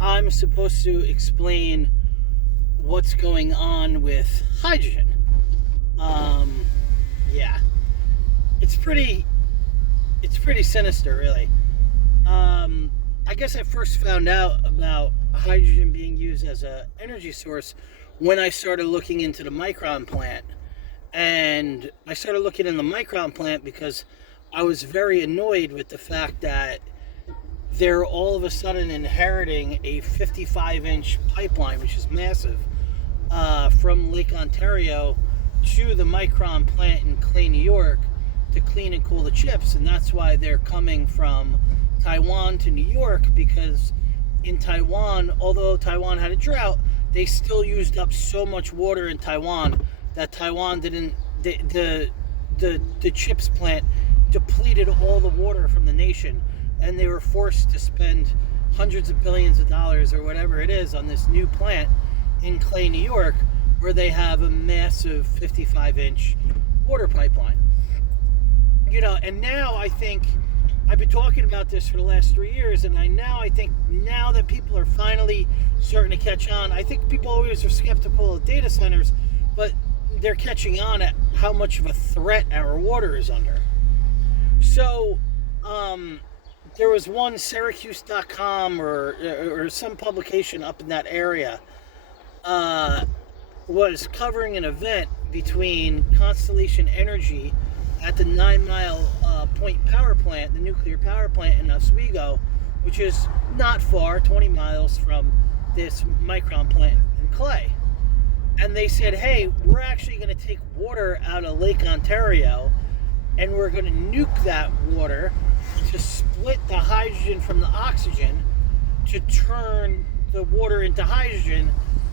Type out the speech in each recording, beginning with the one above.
I'm supposed to explain what's going on with hydrogen. Um, yeah, it's pretty, it's pretty sinister, really. Um, I guess I first found out about hydrogen being used as an energy source when I started looking into the Micron plant. And I started looking in the Micron plant because I was very annoyed with the fact that they're all of a sudden inheriting a 55-inch pipeline, which is massive, from Lake Ontario to the Micron plant in Clay, New York, to clean and cool the chips. And that's why they're coming from Taiwan to New York, because in Taiwan, although Taiwan had a drought, they still used up so much water in Taiwan that Taiwan didn't. The chips plant depleted all the water from the nation, and they were forced to spend hundreds of billions of dollars or whatever it is on this new plant in Clay, New York, where they have a massive 55-inch water pipeline. And now I think I've been talking about this for the last 3 years, and I think now that people are finally starting to catch on. I think people always are skeptical of data centers, but they're catching on at how much of a threat our water is under. So, there was one Syracuse.com or some publication up in that area was covering an event between Constellation Energy at the 9 Mile Point power plant, the nuclear power plant in Oswego, which is not far, 20 miles from this Micron plant in Clay. And they said, hey, we're actually going to take water out of Lake Ontario, and we're going to nuke that water to split the hydrogen from the oxygen to turn the water into hydrogen,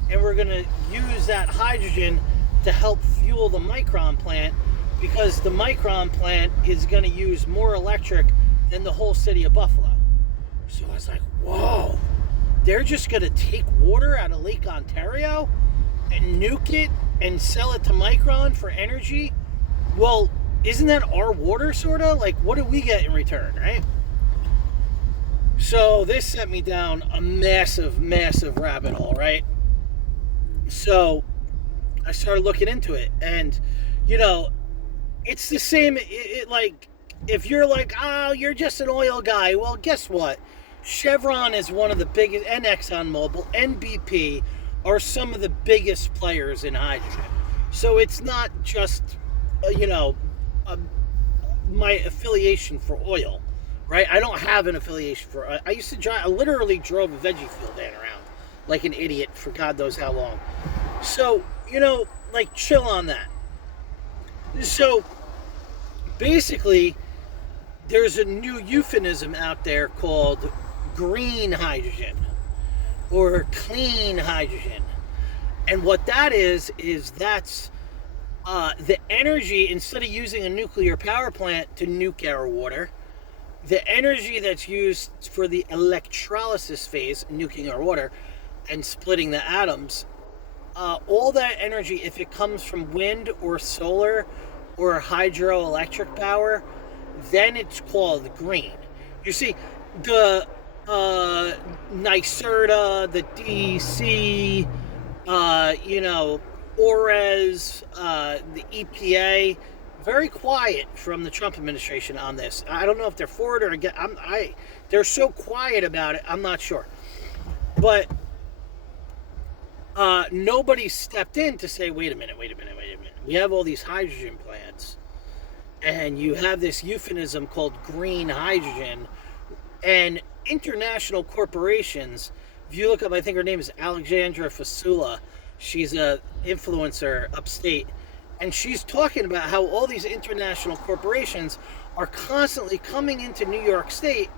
and we're going to use that hydrogen to help fuel the Micron plant, because the Micron plant is going to use more electric than the whole city of Buffalo. So I was like, whoa, they're just going to take water out of Lake Ontario and nuke it and sell it to Micron for energy? Well, isn't that our water, sort of? Like, what do we get in return, right? So this sent me down a massive, massive rabbit hole, right? So I started looking into it, and, it's the same, like, if you're like, oh, you're just an oil guy, well, guess what? Chevron is one of the biggest, and ExxonMobil, and BP are some of the biggest players in hydrogen. So it's not just, my affiliation for oil, right? I don't have an affiliation for oil. I used to drive, I literally drove a veggie field van around like an idiot for God knows how long. So, like, chill on that. So, basically, there's a new euphemism out there called green hydrogen or clean hydrogen. And what that is that's the energy, instead of using a nuclear power plant to nuke our water, the energy that's used for the electrolysis phase, nuking our water and splitting the atoms, all that energy, if it comes from wind or solar or hydroelectric power, then it's called green. You see, the NYSERDA, the DC, ORES, the EPA, very quiet from the Trump administration on this. I don't know if they're for it or against. They're so quiet about it, I'm not sure. But nobody stepped in to say, wait a minute. We have all these hydrogen plants, and you have this euphemism called green hydrogen, and international corporations. If you look up, I think her name is Alexandra Fasula. She's a influencer upstate, and she's talking about how all these international corporations are constantly coming into New York State,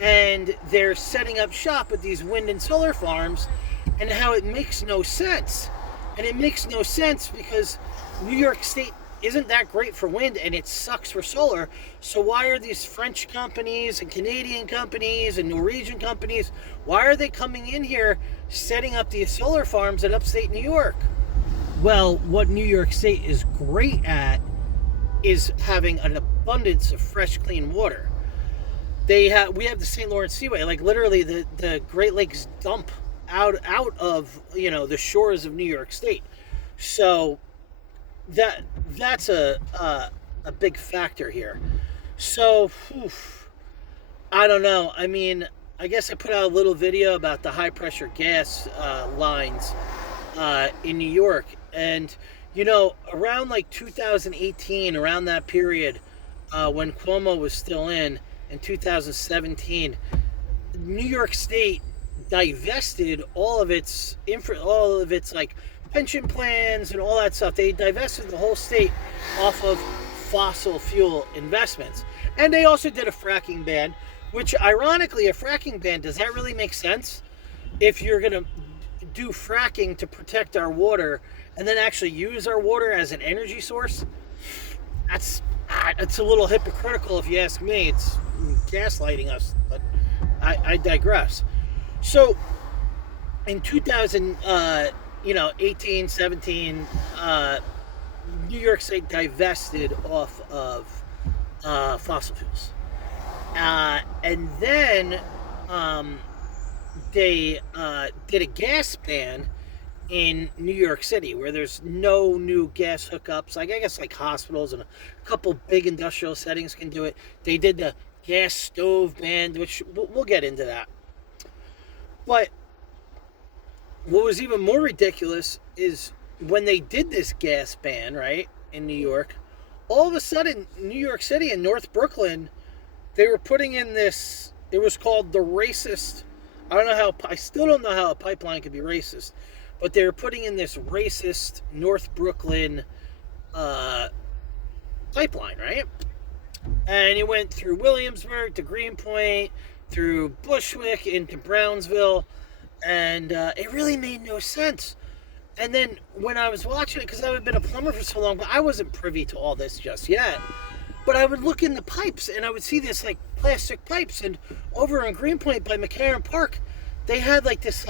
and they're setting up shop at these wind and solar farms, and how it makes no sense. And it makes no sense because New York State isn't that great for wind, and it sucks for solar. So why are these French companies and Canadian companies and Norwegian companies, why are they coming in here setting up these solar farms in upstate New York? Well, what New York State is great at is having an abundance of fresh, clean water. we have the St. Lawrence Seaway, like literally the Great Lakes dump out of the shores of New York State. So that's a big factor here. So I don't know. I mean, I guess I put out a little video about the high pressure gas lines in New York, and around like 2018, around that period, when Cuomo was still in 2017, New York State divested all of its like pension plans and all that stuff. They divested the whole state off of fossil fuel investments, and they also did a fracking ban. Which, ironically, a fracking ban, does that really make sense? If you're going to do fracking to protect our water and then actually use our water as an energy source, it's a little hypocritical if you ask me. It's gaslighting us, but I digress. So, in 2018, 17, New York State divested off of fossil fuels. And then they did a gas ban in New York City, where there's no new gas hookups. Like, I guess like hospitals and a couple big industrial settings can do it. They did the gas stove ban, which we'll get into that. But what was even more ridiculous is when they did this gas ban, right, in New York, all of a sudden, New York City and North Brooklyn, they were putting in this, it was called the racist, I still don't know how a pipeline could be racist, but they were putting in this racist North Brooklyn pipeline, right? And it went through Williamsburg to Greenpoint, through Bushwick into Brownsville, and it really made no sense. And then when I was watching it, because I've been a plumber for so long, but I wasn't privy to all this just yet. But I would look in the pipes, and I would see this, like, plastic pipes. And over in Greenpoint by McCarran Park, they had, like, this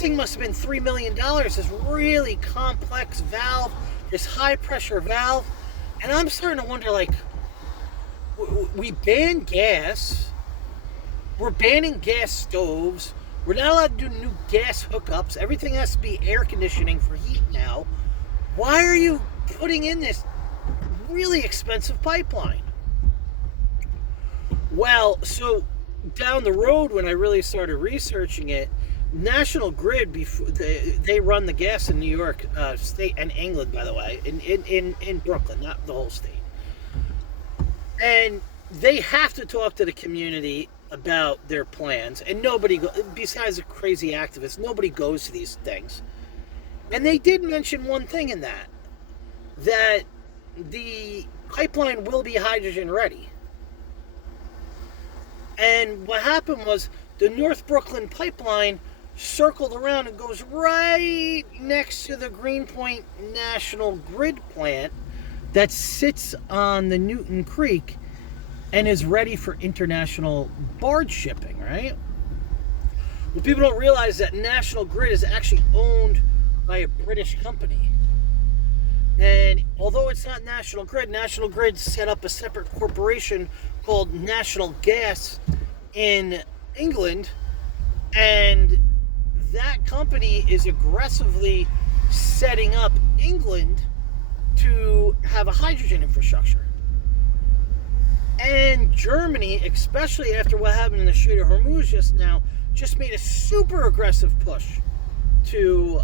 thing must have been $3 million, this really complex valve, this high-pressure valve. And I'm starting to wonder, like, we banned gas. We're banning gas stoves. We're not allowed to do new gas hookups. Everything has to be air conditioning for heat now. Why are you putting in this really expensive pipeline? Well, so down the road, when I really started researching it, National Grid, before they run the gas in New York State and England, by the way, in Brooklyn, not the whole state. And they have to talk to the community about their plans, and nobody, besides the crazy activists, nobody goes to these things. And they did mention one thing in that the pipeline will be hydrogen ready. And what happened was the North Brooklyn pipeline circled around and goes right next to the Greenpoint National Grid plant that sits on the Newton Creek and is ready for international barge shipping, right? Well, people don't realize that National Grid is actually owned by a British company. And although it's not National Grid set up a separate corporation called National Gas in England, and that company is aggressively setting up England to have a hydrogen infrastructure. And Germany, especially after what happened in the Strait of Hormuz just now, just made a super aggressive push to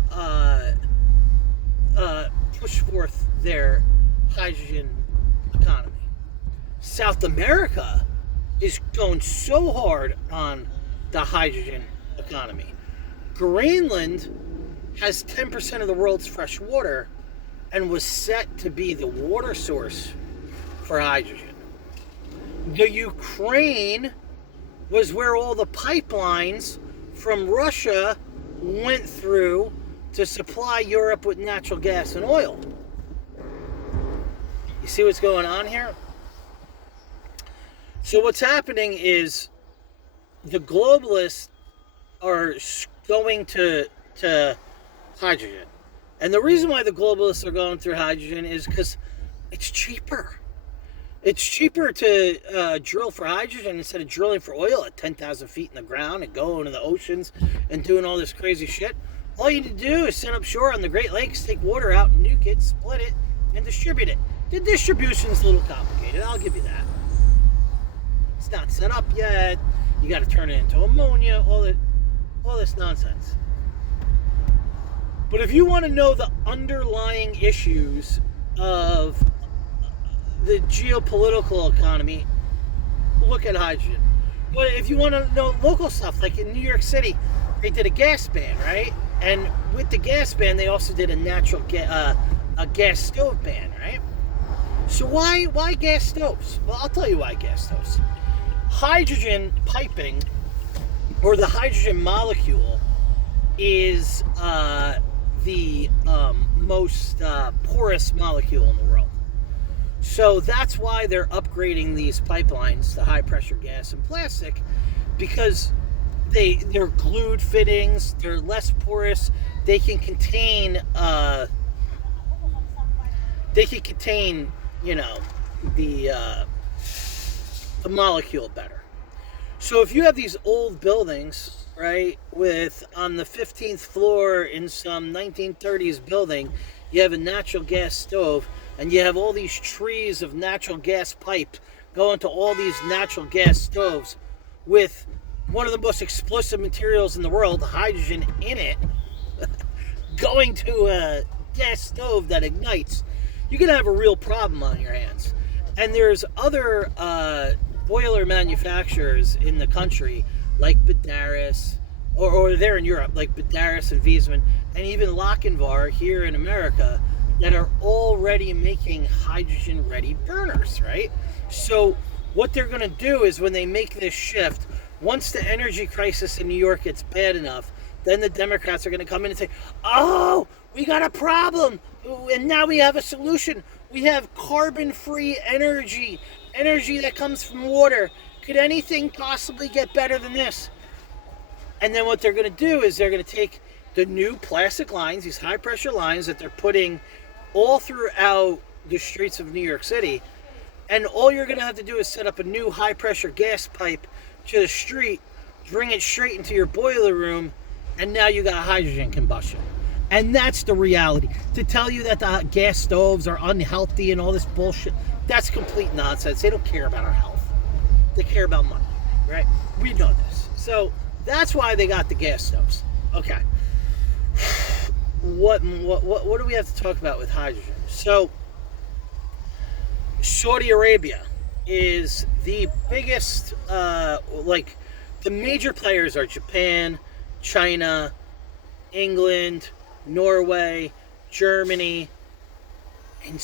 push forth their hydrogen economy. South America is going so hard on the hydrogen economy. Greenland has 10% of the world's fresh water and was set to be the water source for hydrogen. The Ukraine was where all the pipelines from Russia went through to supply Europe with natural gas and oil. You see what's going on here? So what's happening is the globalists are going to hydrogen. And the reason why the globalists are going through hydrogen is because it's cheaper. It's cheaper to drill for hydrogen instead of drilling for oil at 10,000 feet in the ground and going to the oceans and doing all this crazy shit. All you need to do is set up shore on the Great Lakes, take water out, nuke it, split it, and distribute it. The distribution's a little complicated, I'll give you that. It's not set up yet. You got to turn it into ammonia, all this nonsense. But if you want to know the underlying issues of the geopolitical economy, look at hydrogen. But if you want to know local stuff, like in New York City, they did a gas ban, right? And with the gas ban, they also did a gas stove ban, right? So why gas stoves? Well, I'll tell you why gas stoves. Hydrogen piping, or the hydrogen molecule, is the most porous molecule in the world. So that's why they're upgrading these pipelines to high pressure gas and plastic, because they're glued fittings, they're less porous, they can contain the molecule better. So if you have these old buildings, right, with on the 15th floor in some 1930s building, you have a natural gas stove, and you have all these trees of natural gas pipe going to all these natural gas stoves with one of the most explosive materials in the world, hydrogen, in it, going to a gas stove that ignites, you're going to have a real problem on your hands. And there's other boiler manufacturers in the country, like Bedaris, or they're in Europe, like Bedaris and Wiesmann, and even Lochinvar here in America, that are already making hydrogen-ready burners, right? So what they're going to do is, when they make this shift, once the energy crisis in New York gets bad enough, then the Democrats are going to come in and say, oh, we got a problem, and now we have a solution. We have carbon-free energy that comes from water. Could anything possibly get better than this? And then what they're going to do is they're going to take the new plastic lines, these high-pressure lines that they're putting all throughout the streets of New York City, and all you're going to have to do is set up a new high-pressure gas pipe to the street, bring it straight into your boiler room, and now you got hydrogen combustion. And that's the reality. To tell you that the gas stoves are unhealthy and all this bullshit, that's complete nonsense. They don't care about our health. They care about money, right? We know this. So that's why they got the gas stoves. Okay. What do we have to talk about with hydrogen? So Saudi Arabia is the biggest, the major players are Japan, China, England, Norway, Germany, and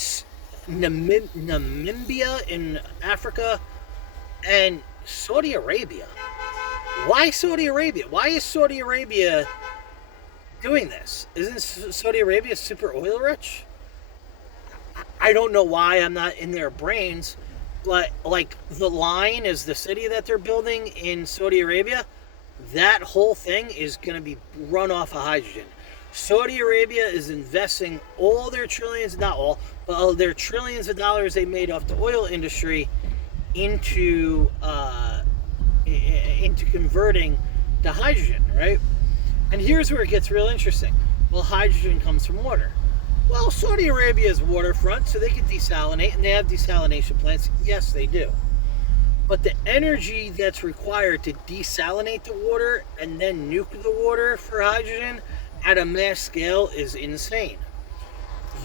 Namibia in Africa, and Saudi Arabia. Why Saudi Arabia? Why is Saudi Arabia doing this? Isn't Saudi Arabia super oil rich? I don't know why. I'm not in their brains, but like the line is the city that they're building in Saudi Arabia. That whole thing is going to be run off of hydrogen. Saudi Arabia is investing all their trillions, not all, but all their trillions of dollars they made off the oil industry into converting to hydrogen, right? And here's where it gets real interesting. Well, hydrogen comes from water. Well, Saudi Arabia is waterfront, so they can desalinate, and they have desalination plants. Yes, they do. But the energy that's required to desalinate the water and then nuke the water for hydrogen at a mass scale is insane.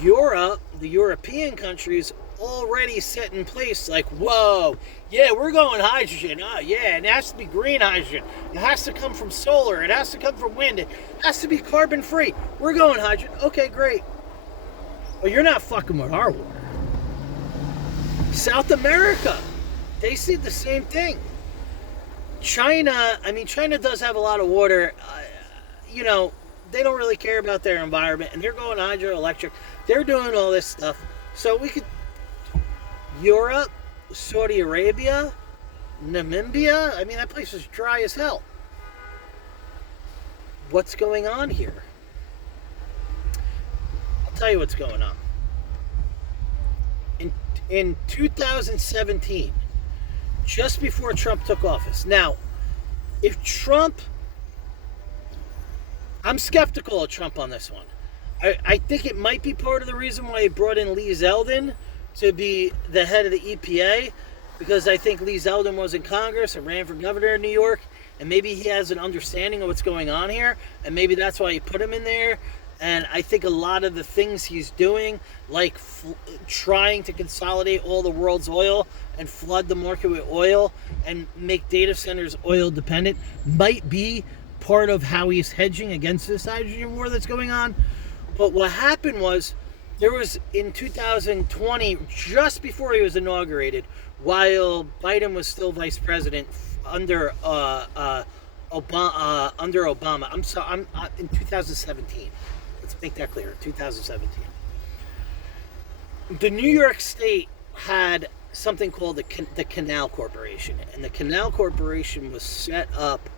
Europe, the European countries, already set in place like, whoa, yeah, we're going hydrogen. Oh, yeah, and it has to be green hydrogen. It has to come from solar. It has to come from wind. It has to be carbon free. We're going hydrogen. Okay, great. Well, you're not fucking with our water. South America, they see the same thing. China does have a lot of water. They don't really care about their environment, and they're going hydroelectric. They're doing all this stuff. So we could, Europe, Saudi Arabia, Namibia, that place is dry as hell. What's going on here? I'll tell you what's going on. in 2017, just before Trump took office. Now, if Trump, I'm skeptical of Trump on this one. I think it might be part of the reason why he brought in Lee Zeldin to be the head of the EPA, because I think Lee Zeldin was in Congress and ran for governor in New York, and maybe he has an understanding of what's going on here, and maybe that's why he put him in there. And I think a lot of the things he's doing, like trying to consolidate all the world's oil and flood the market with oil and make data centers oil dependent, might be part of how he's hedging against this hydrogen war that's going on. But what happened was, there was in 2020, just before he was inaugurated, while Biden was still vice president under Obama. I'm sorry, I'm in 2017. Let's make that clear. 2017. The New York State had something called the Canal Corporation, and the Canal Corporation was set up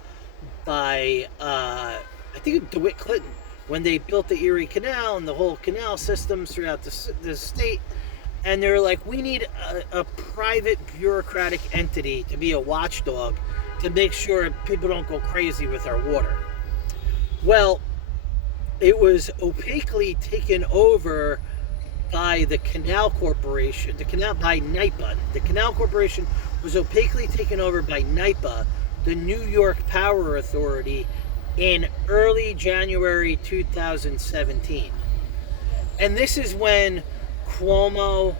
by I think DeWitt Clinton, when they built the Erie Canal and the whole canal systems throughout the state. And they're like, we need a private bureaucratic entity to be a watchdog to make sure people don't go crazy with our water. Well, it was opaquely taken over by the Canal Corporation, by NYPA. The Canal Corporation was opaquely taken over by NYPA, the New York Power Authority, in early January 2017. And this is when Cuomo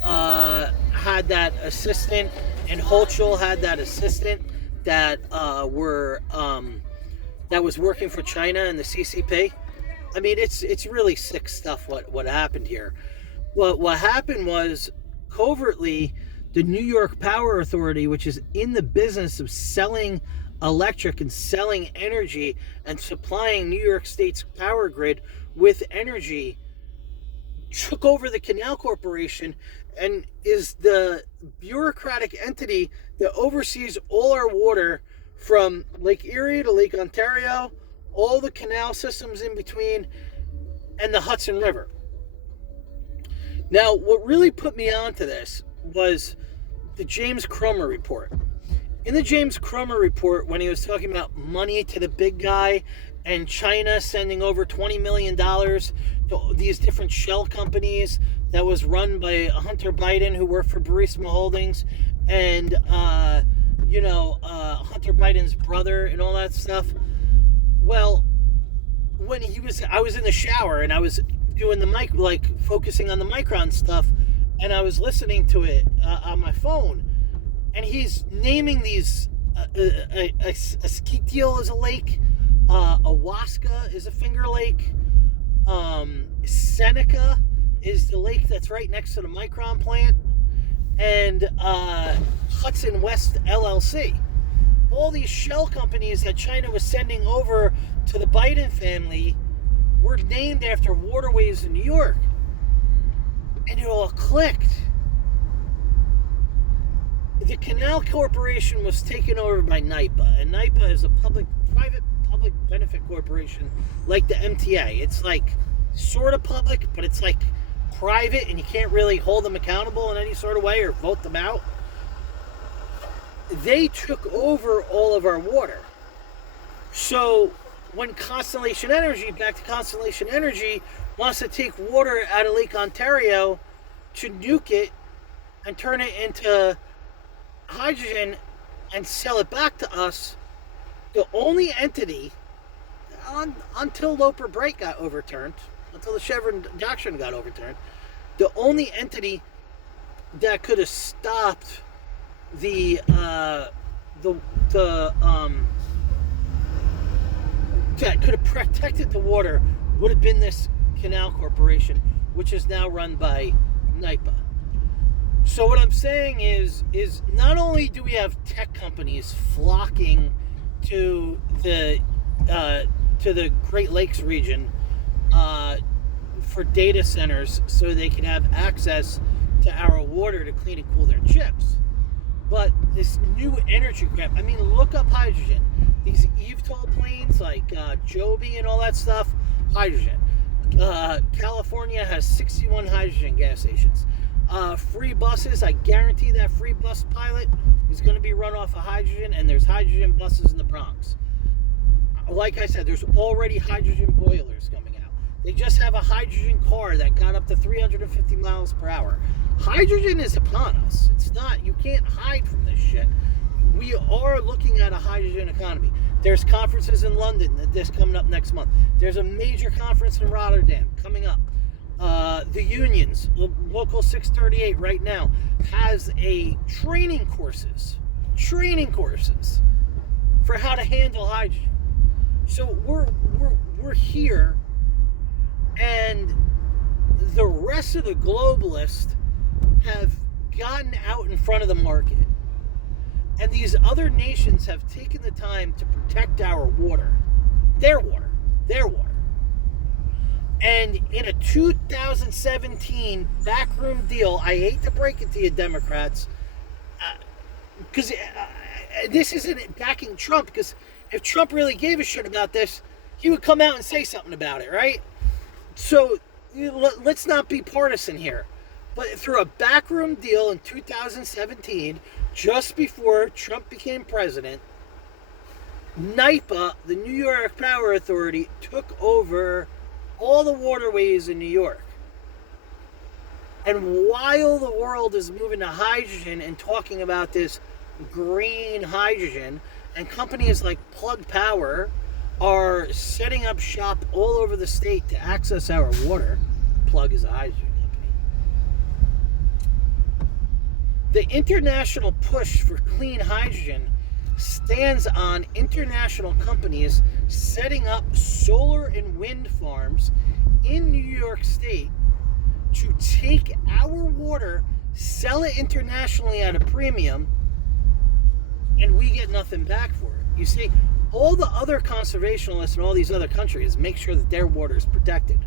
had that assistant, and Hochul had that assistant that that was working for China and the CCP. I mean, it's really sick stuff what happened here. Well, what happened was, covertly, the New York Power Authority, which is in the business of selling electric and selling energy and supplying New York State's power grid with energy, took over the Canal Corporation and is the bureaucratic entity that oversees all our water from Lake Erie to Lake Ontario, all the canal systems in between, and the Hudson River. Now, what really put me onto this was the James Cromer report. In the James Cromer report, when he was talking about money to the big guy and China sending over $20 million to these different shell companies that was run by Hunter Biden, who worked for Burisma Holdings, and Hunter Biden's brother and all that stuff. Well, I was in the shower and I was doing the mic, like focusing on the Micron stuff, and I was listening to it on my phone. And he's naming these, Esquitiel is a lake, Awaska is a finger lake, Seneca is the lake that's right next to the Micron plant, and Hudson West LLC. All these shell companies that China was sending over to the Biden family were named after waterways in New York. And it all clicked. The Canal Corporation was taken over by NYPA, and NYPA is a private public benefit corporation like the MTA. It's like sort of public, but it's like private, and you can't really hold them accountable in any sort of way or vote them out. They took over all of our water. So when Constellation Energy, back to Constellation Energy, wants to take water out of Lake Ontario to nuke it and turn it into hydrogen and sell it back to us, the only entity, until Loper Bright got overturned, until the Chevron doctrine got overturned, the only entity that could have stopped that could have protected the water would have been this Canal Corporation, which is now run by NYPA. So what I'm saying is not only do we have tech companies flocking to the Great Lakes region for data centers so they can have access to our water to clean and cool their chips, but this new energy crap. I mean, look up hydrogen. These eVTOL planes like Joby and all that stuff, hydrogen. California has 61 hydrogen gas stations. Free buses. I guarantee that free bus pilot is going to be run off of hydrogen, and there's hydrogen buses in the Bronx. Like I said, there's already hydrogen boilers coming out. They just have a hydrogen car that got up to 350 miles per hour. Hydrogen is upon us. It's not, you can't hide from this shit. We are looking at a hydrogen economy. There's conferences in London that's coming up next month. There's a major conference in Rotterdam coming up. The unions, Local 638 right now, has a training courses for how to handle hydrogen. So we're here, and the rest of the globalists have gotten out in front of the market. And these other nations have taken the time to protect our water. Their water. And in a 2017 backroom deal, I hate to break it to you, Democrats, because this isn't backing Trump, because if Trump really gave a shit about this, he would come out and say something about it, right? So let's not be partisan here. But through a backroom deal in 2017, just before Trump became president, NYPA, the New York Power Authority, took over all the waterways in New York. And while the world is moving to hydrogen and talking about this green hydrogen, and companies like Plug Power are setting up shop all over the state to access our water. Plug is a hydrogen company. The international push for clean hydrogen stands on international companies setting up solar and wind farms in New York State to take our water, sell it internationally at a premium, and we get nothing back for it. You see, all the other conservationists in all these other countries make sure that their water is protected.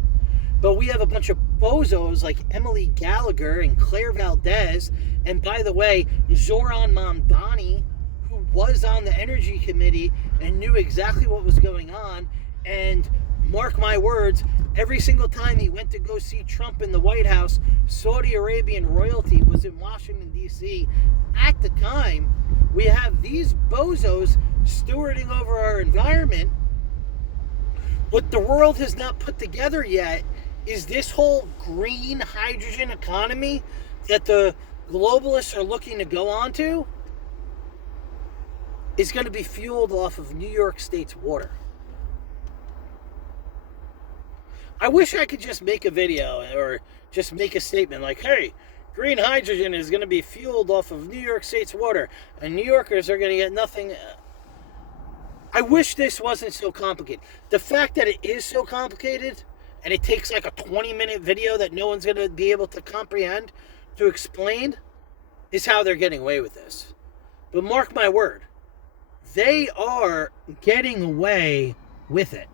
But we have a bunch of bozos like Emily Gallagher and Claire Valdez, and by the way, Zoran Mamdani, who was on the Energy Committee and knew exactly what was going on, and mark my words, every single time he went to go see Trump in the White House, Saudi Arabian royalty was in Washington, D.C. At the time, we have these bozos stewarding over our environment. What the world has not put together yet is this whole green hydrogen economy that the globalists are looking to go onto is going to be fueled off of New York State's water. I wish I could just make a video or just make a statement like, hey, green hydrogen is going to be fueled off of New York State's water, and New Yorkers are going to get nothing. I wish this wasn't so complicated. The fact that it is so complicated, and it takes like a 20-minute video that no one's going to be able to comprehend, to explain, is how they're getting away with this. But mark my word, they are getting away with it.